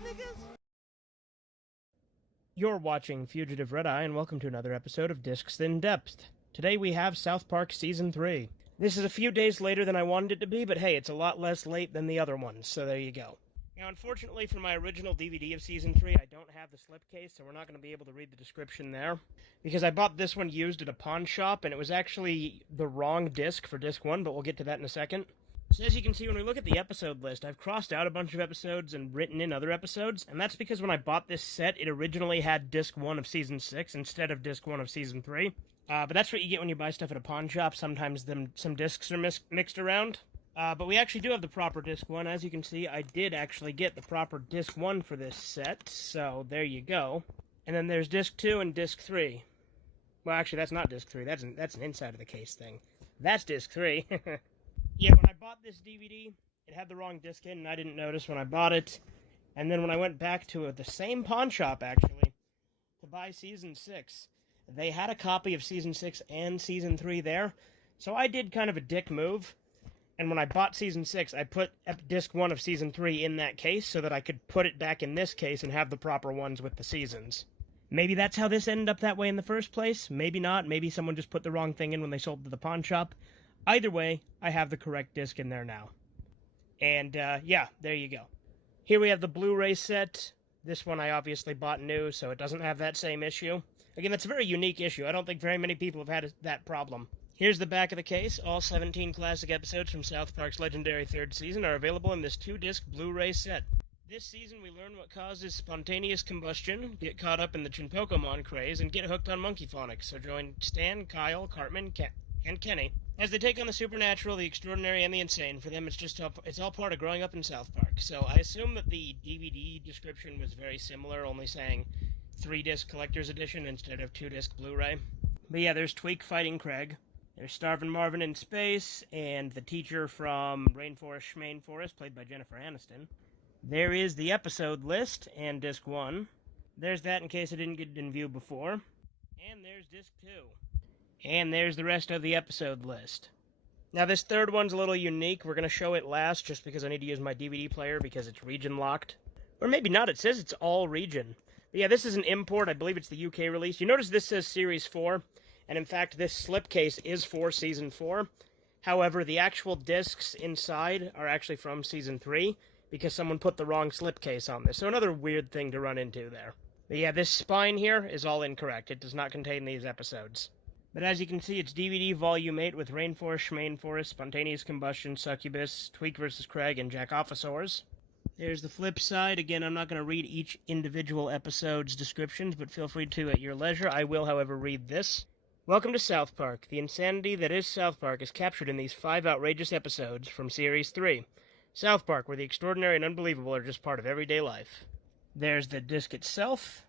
niggas? You're watching Fugitive Red Eye, and welcome to another episode of Discs in Depth. Today we have South Park Season 3. This is a few days later than I wanted it to be, but hey, it's a lot less late than the other ones, so there you go. Now, unfortunately for my original DVD of Season 3, I don't have the slipcase, so we're not going to be able to read the description there. Because I bought this one used at a pawn shop, and it was actually the wrong disc for Disc 1, but we'll get to that in a second. So as you can see, when we look at the episode list, I've crossed out a bunch of episodes and written in other episodes, and that's because when I bought this set, it originally had Disc 1 of Season 6 instead of Disc 1 of Season 3. But that's what you get when you buy stuff at a pawn shop. Sometimes some discs are mixed around. But we actually do have the proper Disc 1. As you can see, I did actually get the proper Disc 1 for this set, so there you go. And then there's Disc 2 and Disc 3. Well, actually, that's not Disc 3. That's an inside of the case thing. That's Disc 3. Yeah, when I bought this DVD, it had the wrong disc in, and I didn't notice when I bought it. And then when I went back to the same pawn shop, actually, to buy Season 6, they had a copy of Season 6 and Season 3 there. So I did kind of a dick move. And when I bought Season 6, I put Disc 1 of Season 3 in that case so that I could put it back in this case and have the proper ones with the seasons. Maybe that's how this ended up that way in the first place. Maybe not. Maybe someone just put the wrong thing in when they sold it to the pawn shop. Either way, I have the correct disc in there now. And, yeah, there you go. Here we have the Blu-ray set. This one I obviously bought new, so it doesn't have that same issue. Again, that's a very unique issue. I don't think very many people have had that problem. Here's the back of the case. All 17 classic episodes from South Park's legendary third season are available in this 2-disc Blu-ray set. This season, we learn what causes spontaneous combustion, get caught up in the Chinpokomon craze, and get hooked on monkey phonics. So join Stan, Kyle, Cartman, and Kenny as they take on the supernatural, the extraordinary, and the insane. For them, it's all part of growing up in South Park. So I assume that the DVD description was very similar, only saying 3-disc collector's edition instead of 2-disc Blu-ray. But yeah, there's Tweak fighting Craig. There's Starvin' Marvin in space, and the teacher from Rainforest Schmainforest, played by Jennifer Aniston. There is the episode list and Disc 1. There's that in case I didn't get it in view before. And there's Disc 2. And there's the rest of the episode list. Now, this third one's a little unique. We're going to show it last just because I need to use my DVD player because it's region locked. Or maybe not. It says it's all region. But yeah, this is an import. I believe it's the UK release. You notice this says Series 4. And in fact, this slipcase is for Season 4. However, the actual discs inside are actually from Season 3 because someone put the wrong slipcase on this. So another weird thing to run into there. But yeah, this spine here is all incorrect. It does not contain these episodes. But as you can see, it's DVD Volume 8 with Rainforest, Schmainforest, Spontaneous Combustion, Succubus, Tweak vs. Craig, and Jackophosors. There's the flip side. Again, I'm not going to read each individual episode's descriptions, but feel free to at your leisure. I will, however, read this. Welcome to South Park. The insanity that is South Park is captured in these 5 outrageous episodes from Series 3. South Park, where the extraordinary and unbelievable are just part of everyday life. There's the disc itself.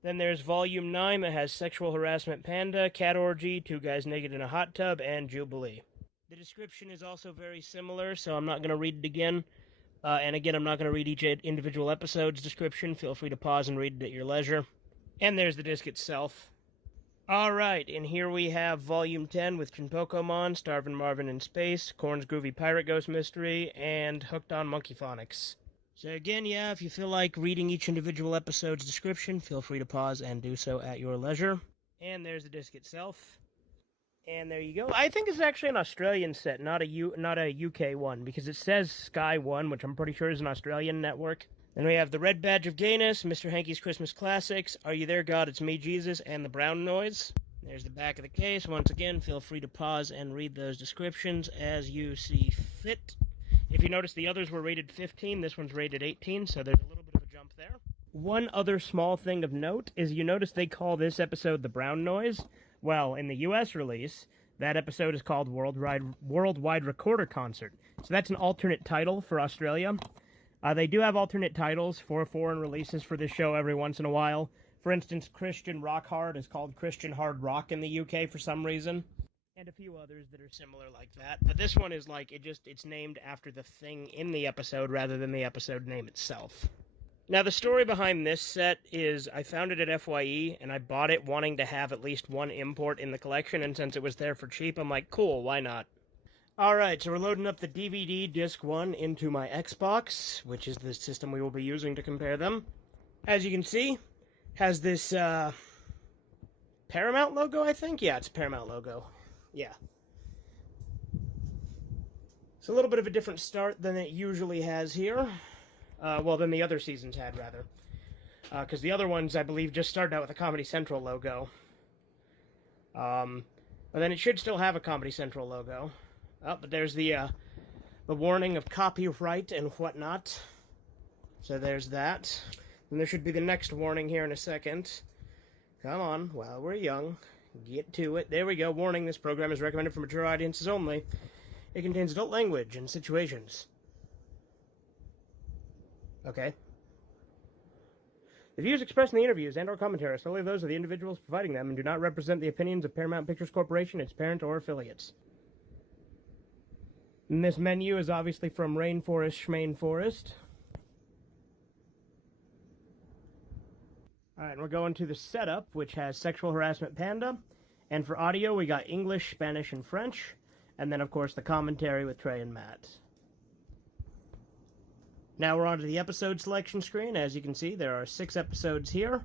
Then there's Volume 9 that has Sexual Harassment Panda, Cat Orgy, 2 Guys Naked in a Hot Tub, and Jubilee. The description is also very similar, so I'm not going to read it again. And again, I'm not going to read each individual episode's description. Feel free to pause and read it at your leisure. And there's the disc itself. Alright, and here we have Volume 10 with Chinpokomon, Starvin' Marvin in Space, Korn's Groovy Pirate Ghost Mystery, and Hooked on Monkey Phonics. So again, yeah, if you feel like reading each individual episode's description, feel free to pause and do so at your leisure. And there's the disc itself. And there you go. I think it's actually an Australian set, not a UK one, because it says Sky One, which I'm pretty sure is an Australian network. Then we have The Red Badge of Gayness, Mr. Hanky's Christmas Classics, Are You There, God? It's Me, Jesus, and The Brown Noise. There's the back of the case. Once again, feel free to pause and read those descriptions as you see fit. If you notice, the others were rated 15, this one's rated 18, so there's a little bit of a jump there. One other small thing of note is you notice they call this episode The Brown Noise. Well, in the US release, that episode is called Worldwide Recorder Concert. So that's an alternate title for Australia. They do have alternate titles for foreign releases for this show every once in a while. For instance, Christian Rock Hard is called Christian Hard Rock in the UK for some reason. And a few others that are similar like that. But this one is like, it's named after the thing in the episode rather than the episode name itself. Now, the story behind this set is I found it at FYE, and I bought it wanting to have at least one import in the collection, and since it was there for cheap, I'm like, cool, why not? Alright, so we're loading up the DVD Disc 1 into my Xbox, which is the system we will be using to compare them. As you can see, has this, Paramount logo, I think? Yeah, it's a Paramount logo. Yeah. It's a little bit of a different start than it usually has here. Well, than the other seasons had, rather. Because the other ones, I believe, just started out with a Comedy Central logo. But then it should still have a Comedy Central logo. Oh, but there's the warning of copyright and whatnot. So there's that. And there should be the next warning here in a second. Come on, while we're young, get to it. There we go. Warning, this program is recommended for mature audiences only. It contains adult language and situations. Okay. The views expressed in the interviews and/or commentary are solely those of the individuals providing them and do not represent the opinions of Paramount Pictures Corporation, its parent, or affiliates. And this menu is obviously from Rainforest Schmainforest. Alright, we're going to the setup, which has Sexual Harassment Panda. And for audio, we got English, Spanish, and French. And then, of course, the commentary with Trey and Matt. Now we're on to the episode selection screen. As you can see, there are 6 episodes here,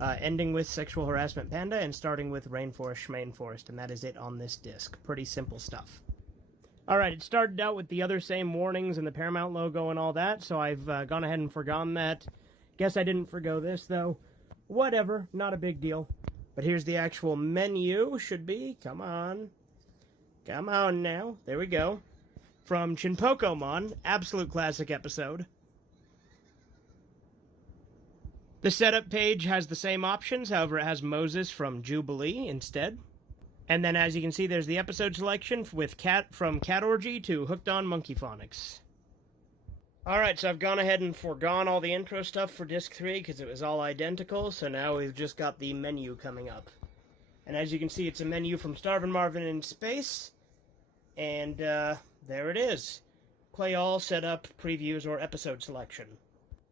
ending with Sexual Harassment Panda and starting with Rainforest Schmainforest. And that is it on this disc. Pretty simple stuff. Alright, it started out with the other same warnings and the Paramount logo and all that, so I've gone ahead and forgone that. Guess I didn't forgo this, though. Whatever, not a big deal. But here's the actual menu, should be. Come on. Come on now. There we go. From Chinpokomon, absolute classic episode. The setup page has the same options, however it has Moses from Jubilee instead. And then, as you can see, there's the episode selection with from Cat Orgy to Hooked on Monkey Phonics. Alright, so I've gone ahead and forgone all the intro stuff for Disc 3 because it was all identical, so now we've just got the menu coming up. And as you can see, it's a menu from Starvin' Marvin in Space, and there it is. Play all, setup, previews, or episode selection.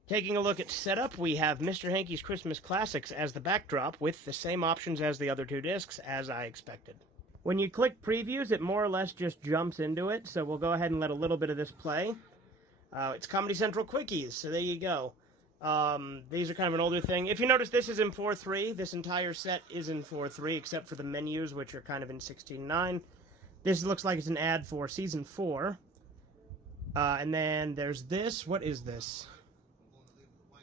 Taking a look at setup, we have Mr. Hanky's Christmas Classics as the backdrop with the same options as the other 2 discs, as I expected. When you click previews, it more or less just jumps into it, so we'll go ahead and let a little bit of this play. It's Comedy Central Quickies, so there you go. These are kind of an older thing. If you notice, this is in 4:3. This entire set is in 4:3, except for the menus, which are kind of in 16:9. This looks like it's an ad for Season 4. And then there's this. What is this?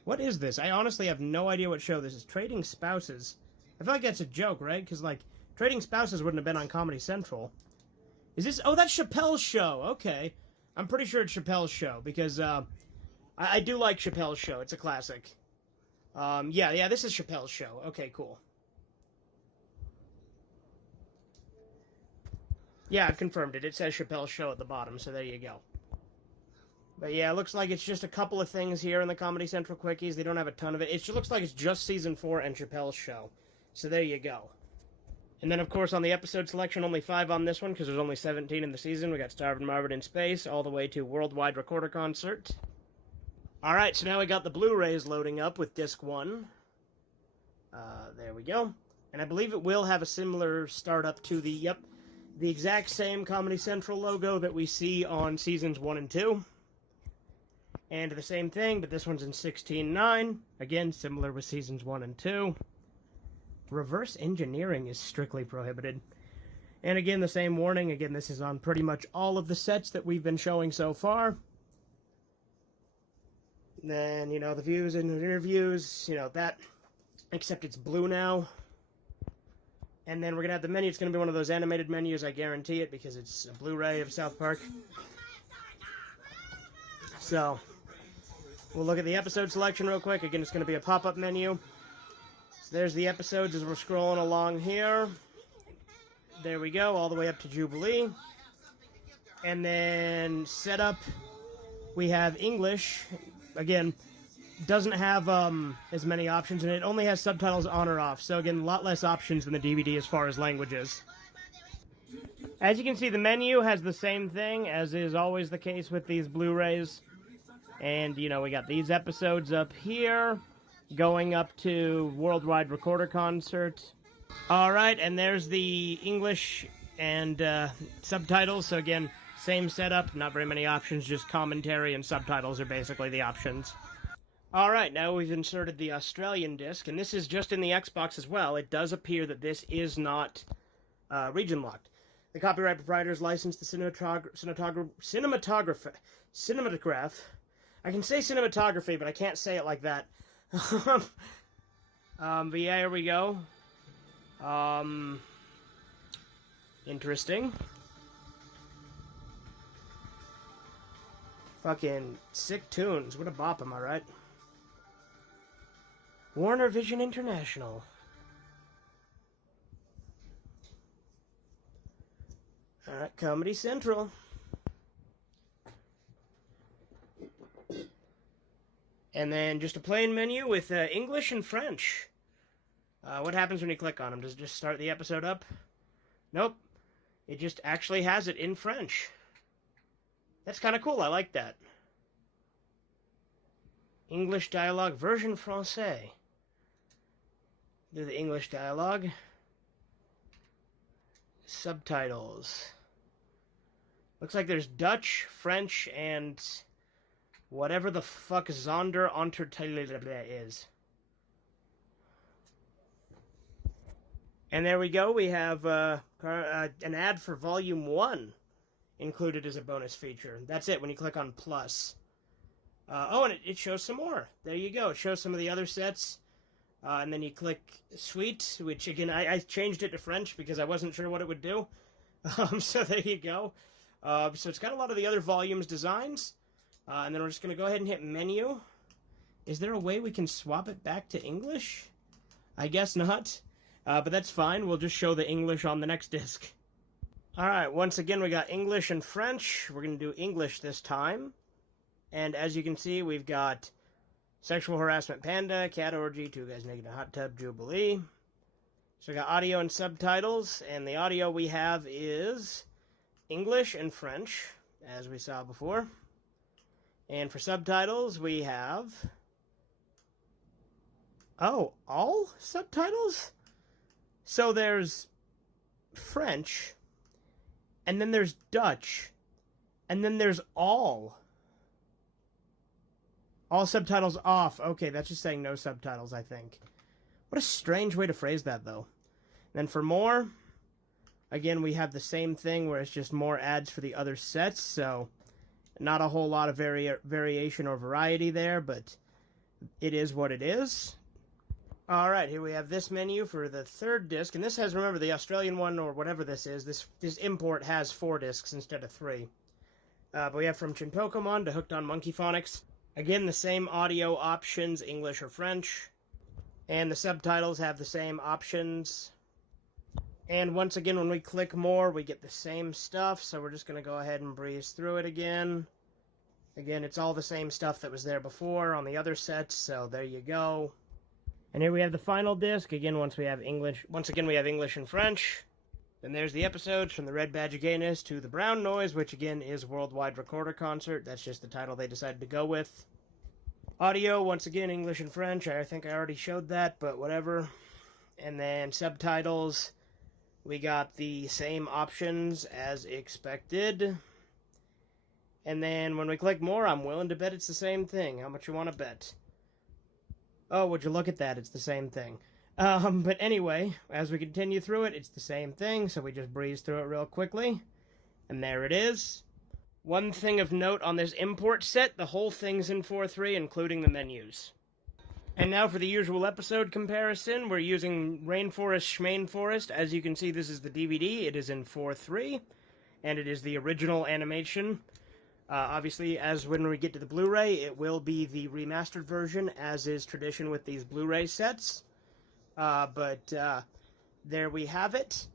What is this? I honestly have no idea what show this is. Trading Spouses. I feel like that's a joke, right? Because, like, Trading Spouses wouldn't have been on Comedy Central. Is this... Oh, that's Chappelle's show. Okay. I'm pretty sure it's Chappelle's show, because, I do like Chappelle's show. It's a classic. Yeah, this is Chappelle's show. Okay, cool. Yeah, I've confirmed it. It says Chappelle's show at the bottom, so there you go. But yeah, it looks like it's just a couple of things here in the Comedy Central Quickies. They don't have a ton of it. It just looks like it's just Season 4 and Chappelle's show. So there you go. And then, of course, on the episode selection, only 5 on this one, because there's only 17 in the season. We got Starvin' Marvin in Space, all the way to Worldwide Recorder Concert. Alright, so now we got the Blu-rays loading up with Disc 1. There we go. And I believe it will have a similar startup to the exact same Comedy Central logo that we see on Seasons 1 and 2. And the same thing, but this one's in 16:9. Again, similar with Seasons 1 and 2. Reverse engineering is strictly prohibited. And again, the same warning. Again, this is on pretty much all of the sets that we've been showing so far. Then, you know, the views and the interviews, you know, that. Except it's blue now. And then we're going to have the menu. It's going to be one of those animated menus, I guarantee it, because it's a Blu-ray of South Park. So, we'll look at the episode selection real quick. Again, it's going to be a pop-up menu. So there's the episodes as we're scrolling along here. There we go, all the way up to Jubilee. And then setup, we have English. Again, doesn't have as many options, and it only has subtitles on or off. So again, a lot less options than the DVD as far as languages. As you can see, the menu has the same thing, as is always the case with these Blu-rays. And, you know, we got these episodes up here, going up to Worldwide Recorder Concert. Alright, and there's the English and subtitles. So again, same setup, not very many options, just commentary and subtitles are basically the options. Alright, now we've inserted the Australian disc, and this is just in the Xbox as well. It does appear that this is not region locked. The copyright proprietors licensed the cinematograph. I can say cinematography, but I can't say it like that. But yeah, here we go. Interesting. Fucking sick tunes. What a bop, am I right? Warner Vision International. Alright, Comedy Central. And then just a plain menu with English and French. What happens when you click on them? Does it just start the episode up? Nope. It just actually has it in French. That's kind of cool. I like that. English dialogue version français. Do the English dialogue. Subtitles. Looks like there's Dutch, French, and whatever the fuck Zonder Untertiteln is. And there we go. We have an ad for Volume 1 included as a bonus feature. That's it when you click on plus. Oh, and it shows some more. There you go. It shows some of the other sets. And then you click Suite, which again, I changed it to French because I wasn't sure what it would do. So there you go. So it's got a lot of the other volumes designs. And then we're just going to go ahead and hit Menu. Is there a way we can swap it back to English? I guess not. But that's fine. We'll just show the English on the next disc. Alright, once again we got English and French. We're going to do English this time. And as you can see, we've got Sexual Harassment Panda, Cat Orgy, Two Guys Naked in a Hot Tub, Jubilee. So we got audio and subtitles, and the audio we have is English and French, as we saw before. And for subtitles, we have... Oh, all subtitles? So there's French, and then there's Dutch, and then there's all. All subtitles off. Okay, that's just saying no subtitles, I think. What a strange way to phrase that, though. And then for more, again, we have the same thing where it's just more ads for the other sets, so not a whole lot of variation or variety there, but it is what it is. Alright, here we have this menu for the third disc, and this has, remember, the Australian one, or whatever this is, this import has 4 discs instead of 3. But we have From Chin Pokemon to Hooked on Monkey Phonics. Again, the same audio options, English or French. And the subtitles have the same options. And once again, when we click more, we get the same stuff, so we're just going to go ahead and breeze through it again. Again, it's all the same stuff that was there before on the other sets, so there you go. And here we have the final disc. Again, once again we have English and French. Then there's the episodes from the Red Badge of Gayness to the Brown Noise, which again is Worldwide Recorder Concert. That's just the title they decided to go with. Audio, once again, English and French. I think I already showed that, but whatever. And then subtitles, we got the same options as expected. And then when we click more, I'm willing to bet it's the same thing. How much you want to bet? Oh, would you look at that? It's the same thing. But anyway, as we continue through it, it's the same thing, so we just breeze through it real quickly. And there it is. One thing of note on this import set, the whole thing's in 4.3, including the menus. And now for the usual episode comparison, we're using Rainforest Schmainforest. As you can see, this is the DVD. It is in 4.3, and it is the original animation. Obviously, as when we get to the Blu-ray, it will be the remastered version, as is tradition with these Blu-ray sets. But there we have it.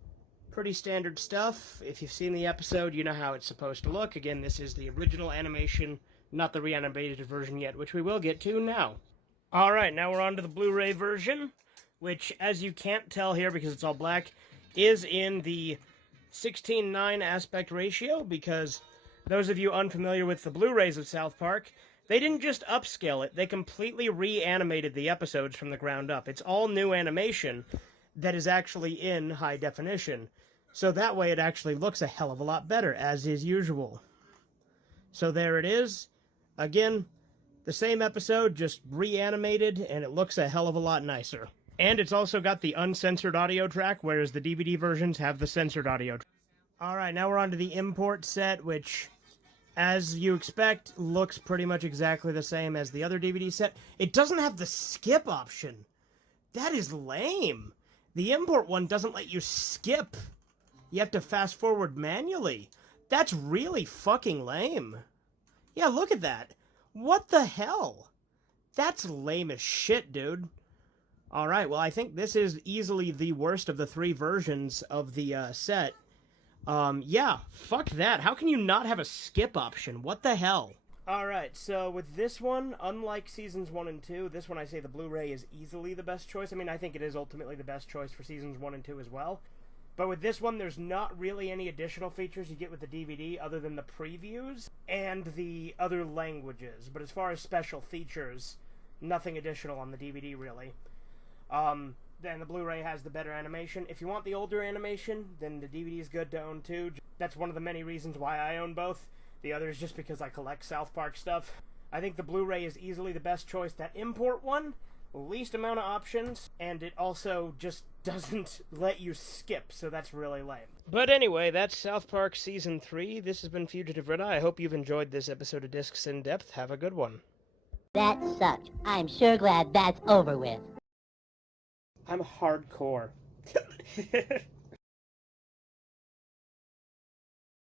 Pretty standard stuff. If you've seen the episode, you know how it's supposed to look. Again, this is the original animation, not the reanimated version yet, which we will get to now. Alright, now we're on to the Blu-ray version, which, as you can't tell here because it's all black, is in the 16:9 aspect ratio, because those of you unfamiliar with the Blu-rays of South Park, they didn't just upscale it, they completely reanimated the episodes from the ground up. It's all new animation that is actually in high definition. So that way it actually looks a hell of a lot better, as is usual. So there it is. Again, the same episode, just reanimated, and it looks a hell of a lot nicer. And it's also got the uncensored audio track, whereas the DVD versions have the censored audio track. Alright, now we're on to the import set, which, as you expect, looks pretty much exactly the same as the other DVD set. It doesn't have the skip option. That is lame. The import one doesn't let you skip. You have to fast forward manually. That's really fucking lame. Yeah, look at that. What the hell? That's lame as shit, dude. Alright, well, I think this is easily the worst of the 3 versions of the set. Yeah, fuck that. How can you not have a skip option? What the hell? Alright, so with this one, unlike Seasons 1 and 2, this one I say the Blu-ray is easily the best choice. I mean, I think it is ultimately the best choice for Seasons 1 and 2 as well. But with this one, there's not really any additional features you get with the DVD other than the previews and the other languages. But as far as special features, nothing additional on the DVD, really. Then the Blu-ray has the better animation. If you want the older animation, then the DVD is good to own too. That's one of the many reasons why I own both. The other is just because I collect South Park stuff. I think the Blu-ray is easily the best choice. That import one, least amount of options, and it also just doesn't let you skip, so that's really lame. But anyway, that's South Park Season 3. This has been Fugitive Red Eye. I hope you've enjoyed this episode of Discs in Depth. Have a good one. That sucked. I'm sure glad that's over with. I'm hardcore.